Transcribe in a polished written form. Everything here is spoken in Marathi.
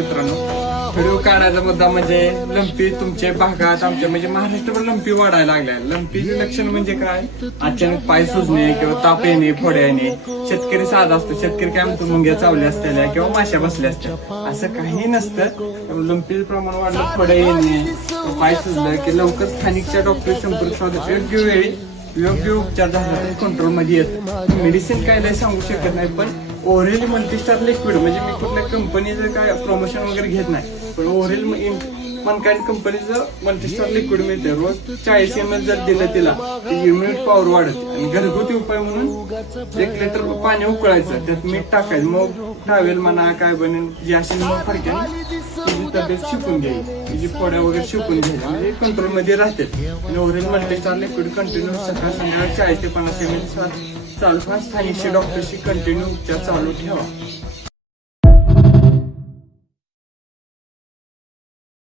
मित्रांनो. व्हिडिओ काढायचा मुद्दा म्हणजे लंपी तुमच्या भागात आमच्या म्हणजे महाराष्ट्रभर लंपी वाढायला लागल्या. लंपीचे लक्षण म्हणजे काय? अचानक पाय सुजणे किंवा ताप येणे, फोड्या येणे. शेतकरी साधा असतो, शेतकरी काय म्हणतो मुंग्या चावल्या असलेल्या किंवा माश्या बसल्या असत्या, असं काही नसतं. लंपीचं प्रमाण वाढलं, फोड्या येणे, पाय सुजलं की लवकर स्थानिकच्या डॉक्टर संपर्क साधा. योग्य वेळी योग्य उपचार झाला तर कंट्रोलमध्ये येत. मेडिसिन काय नाही सांगू शकत नाही, पण ओरेल मल्टीस्टार लिक्विड म्हणजे मी कुठल्या कंपनीचं काय प्रमोशन वगैरे घेत नाही, पण ओरेल मनकाइंड कंपनीचं मल्टीस्टार लिक्विड मिळते. रोज 40 ml जर दिलं तिला इम्युनिटी पॉवर वाढते. आणि घरगुती उपाय म्हणून 1 लिटर पाणी उकळायचं, त्यात मीठ टाकायचं, मग टावेल म्हणा काय बनेल जी अशी मग फडक्याने तिची तब्येत शिकून घ्यायची, तिची फोड्या वगैरे शिकून घ्यायच्या, म्हणजे कंट्रोलमध्ये राहते. आणि ओरेल मल्टीस्टार लिक्विड कंटिन्यू सकाळ संध्याकाळ 40 ते 50 ml चालू. स्थानिकशी डॉक्टरशी कंटिन्यू उपचार चालू ठेवा.